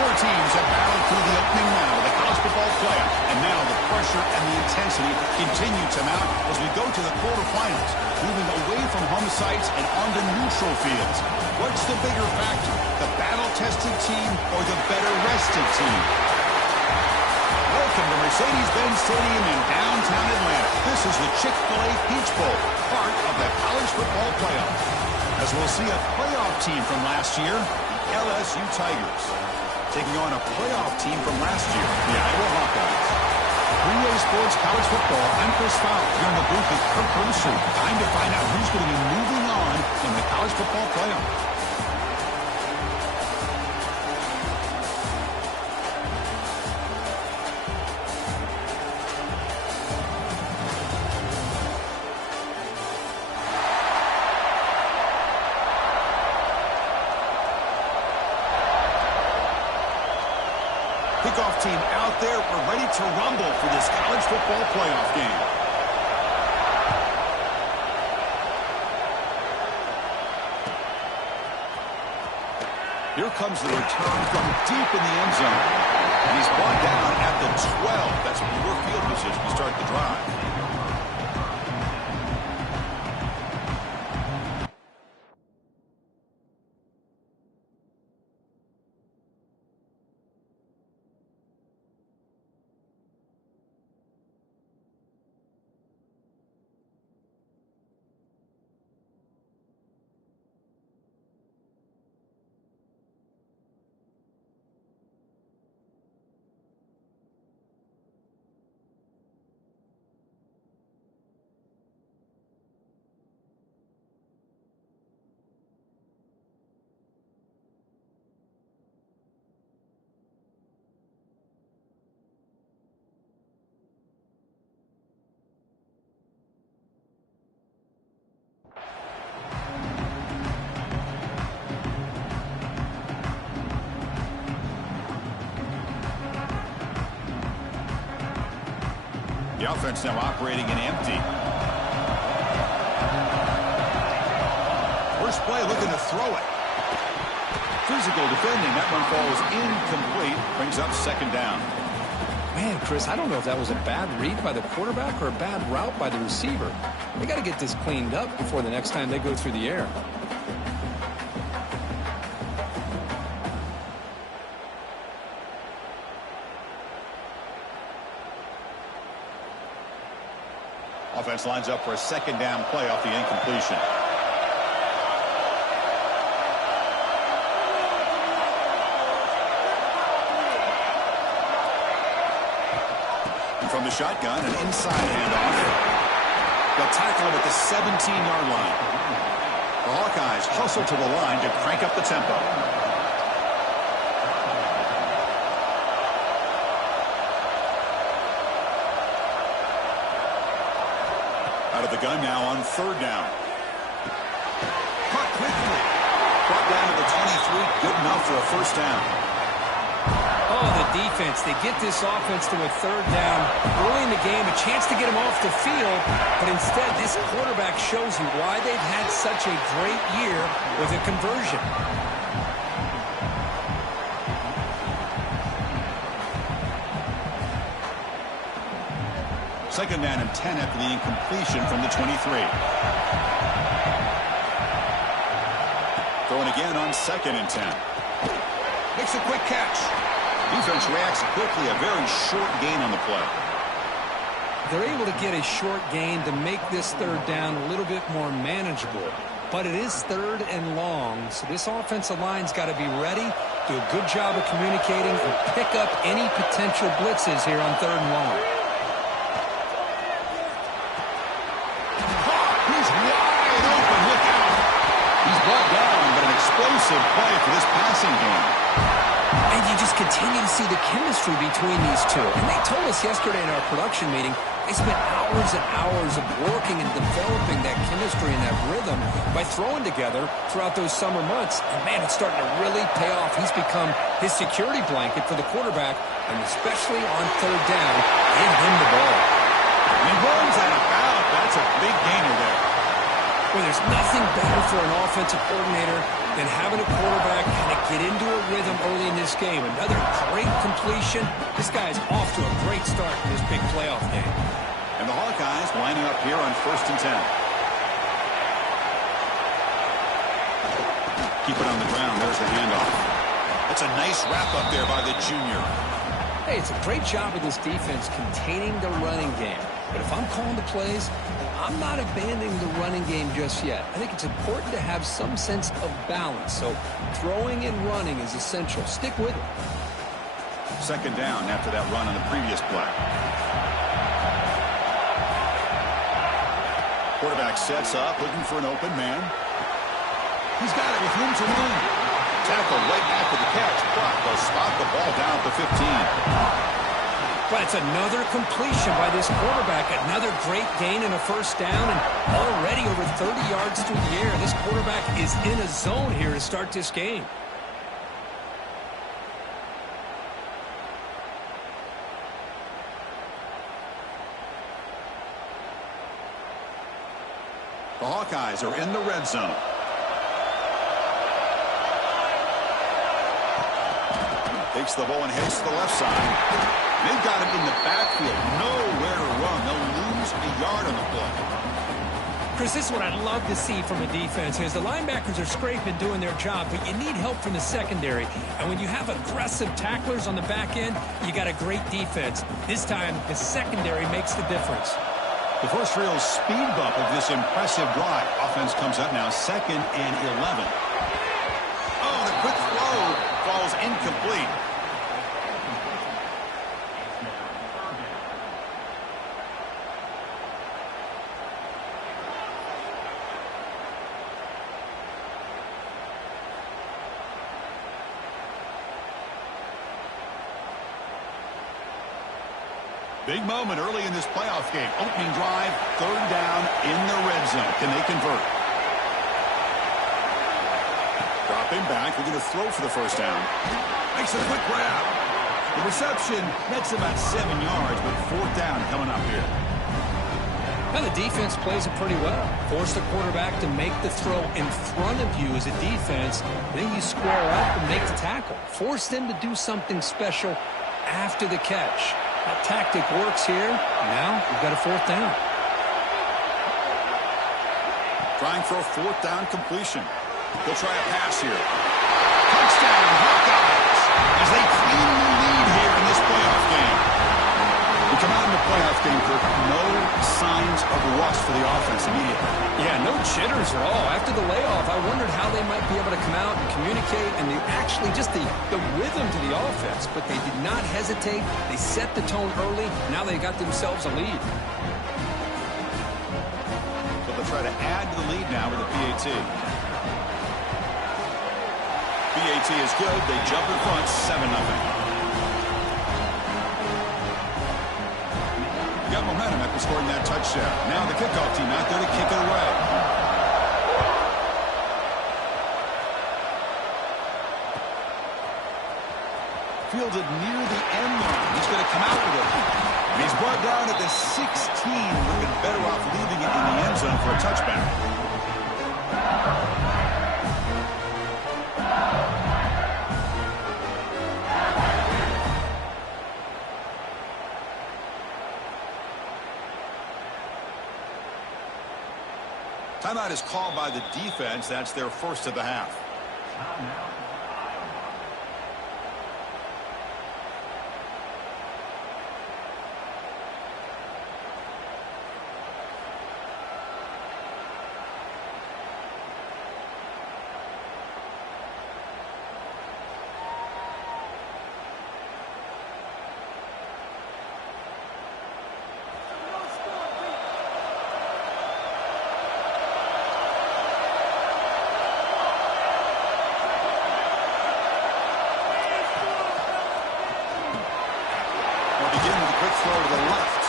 Four teams have battled through the opening round of the college football playoff, and now the pressure and the intensity continue to mount as we go to the quarterfinals, moving away from home sites and onto neutral fields. What's the bigger factor, the battle-tested team or the better-rested team? Welcome to Mercedes-Benz Stadium in downtown Atlanta. This is the Chick-fil-A Peach Bowl, part of the college football playoff. As we'll see a playoff team from last year, the LSU Tigers, taking on a playoff team from last year, the Iowa Hawkeyes. Three-Way Sports College Football, I'm Chris Fowler. Here in the booth with Kirk Brewster. Time to find out who's going to be moving on in the college football playoff. Kickoff team out there. We're ready to rumble for this college football playoff game. Here comes the return from deep in the end zone. And he's brought down at the 12. That's poor field position to start the drive. The offense now operating in empty. First play looking to throw it. Physical defending. That one falls incomplete. Brings up second down. Man, Chris, I don't know if that was a bad read by the quarterback or a bad route by the receiver. They got to get this cleaned up before the next time they go through the air. Offense lines up for a second down play off the incompletion. And from the shotgun, an inside handoff. They'll tackle him at the 17-yard line. The Hawkeyes hustle to the line to crank up the tempo. Out of the gun now on third down. Caught quickly. Brought down to the 23. Good enough for a first down. Oh, the defense. They get this offense to a third down early in the game. A chance to get him off the field. But instead, this quarterback shows you why they've had such a great year with a conversion. Second down and 10 after the incompletion from the 23. Throwing again on second and 10. Makes a quick catch. Defense reacts quickly. A very short gain on the play. They're able to get a short gain to make this third down a little bit more manageable. But it is third and long, so this offensive line's got to be ready, do a good job of communicating, and pick up any potential blitzes here on third and long. Explosive play for this passing game. And you just continue to see the chemistry between these two. And they told us yesterday in our production meeting, they spent hours and hours of working and developing that chemistry and that rhythm by throwing together throughout those summer months. And man, it's starting to really pay off. He's become his security blanket for the quarterback, and especially on third down, give him the ball. He runs out of bounds. That's a big gainer there. Well, there's nothing better for an offensive coordinator and having a quarterback kind of get into a rhythm early in this game. Another great completion. This guy's off to a great start in this big playoff game. And the Hawkeyes lining up here on 1st and 10. Keep it on the ground. There's the handoff. That's a nice wrap-up there by the junior. Hey, it's a great job of this defense containing the running game. But if I'm calling the plays, I'm not abandoning the running game just yet. I think it's important to have some sense of balance. So throwing and running is essential. Stick with it. 2nd down after that run on the previous play. Quarterback sets up, looking for an open man. He's got it with room to run. Tackle right after the catch, but they'll spot the ball down at the 15. But it's another completion by this quarterback. Another great gain and a 1st down, and already over 30 yards through the air. This quarterback is in a zone here to start this game. The Hawkeyes are in the red zone. Takes the ball and heads to the left side. They've got him in the backfield. Nowhere to run. They'll lose a yard on the play. Chris, this is what I'd love to see from a defense is the linebackers are scraping, doing their job, but you need help from the secondary. And when you have aggressive tacklers on the back end, you got a great defense. This time, the secondary makes the difference. The first real speed bump of this impressive drive. Offense comes up now 2nd and 11. Oh, the quick throw falls incomplete. Big moment early in this playoff game. Opening drive, 3rd down in the red zone. Can they convert? Dropping back, looking to throw for the 1st down. Makes a quick grab. The reception, that's about 7 yards, but 4th down coming up here. Now the defense plays it pretty well. Force the quarterback to make the throw in front of you as a defense. Then you square up and make the tackle. Force them to do something special after the catch. That tactic works here. Now we've got a 4th down. Trying for a 4th down completion. They'll try a pass here. Touchdown, Hawkeyes, as they claim the lead here in this playoff game. We come out in the playoff game, Kirk. No signs of rust for the offense immediately. Yeah, no jitters at all. After the layoff, I wondered how they might be able to come out and communicate and actually just the rhythm to the offense. But they did not hesitate. They set the tone early. Now they got themselves a lead. So they'll try to add to the lead now with a PAT. PAT is good. They jump in front, 7-0. Got momentum after scoring that touchdown. Now the kickoff team out there to kick it away. Fielded near the end line. He's going to come out with it. And he's brought down at the 16. Would have been better off leaving it in the end zone for a touchback. Timeout is called by the defense. That's their 1st of the half. Throw to the left.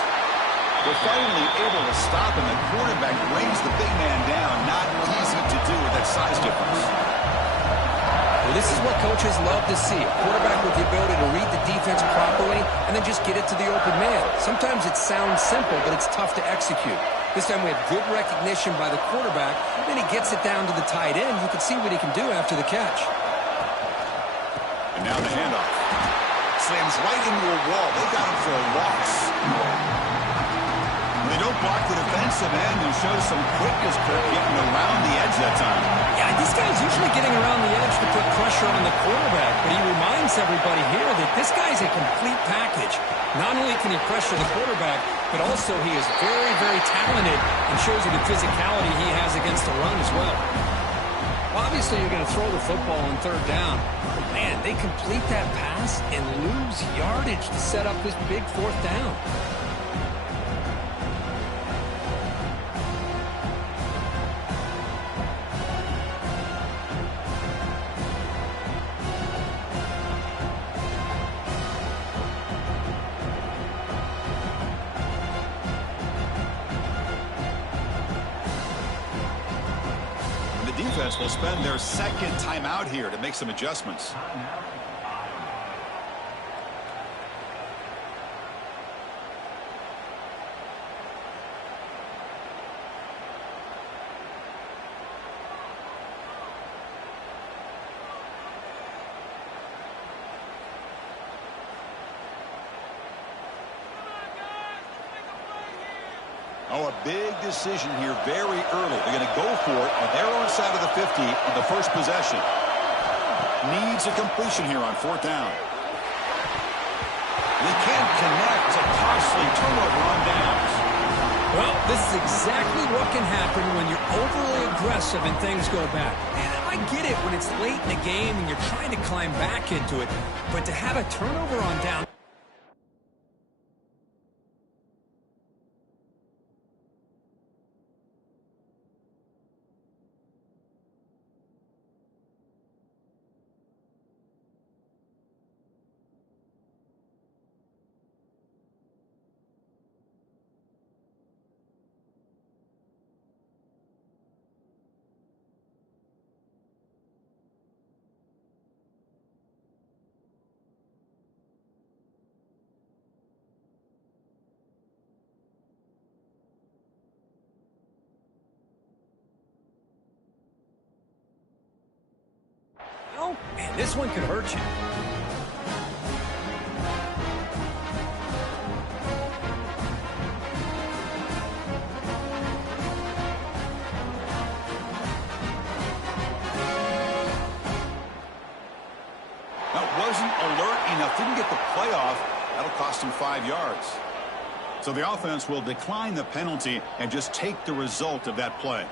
They're finally able to stop him. The quarterback brings the big man down. Not easy to do with that size difference. Well, this is what coaches love to see. A quarterback with the ability to read the defense properly and then just get it to the open man. Sometimes it sounds simple, but it's tough to execute. This time we have good recognition by the quarterback. Then he gets it down to the tight end. You can see what he can do after the catch. And now the handoff. Slams right into a wall. They got him for a loss. They don't block the defensive end and show some quickness, Kirk, getting around the edge that time. Yeah, this guy's usually getting around the edge to put pressure on the quarterback, but he reminds everybody here that this guy's a complete package. Not only can he pressure the quarterback, but also he is very, very talented and shows you the physicality he has against the run as well. Well, obviously you're going to throw the football on third down. But man, they complete that pass and lose yardage to set up this big fourth down. Defense will spend their second timeout here to make some adjustments. Oh, a big decision here very early. They're going to go for it on their own side of the 50 on the first possession. Needs a completion here on fourth down. They can't connect. It's a costly turnover on downs. Well, this is exactly what can happen when you're overly aggressive and things go bad. And I get it when it's late in the game and you're trying to climb back into it. But to have a turnover on down... Oh, man, this one could hurt you. That wasn't alert enough. Didn't get the play off. That'll cost him 5 yards. So the offense will decline the penalty and just take the result of that play.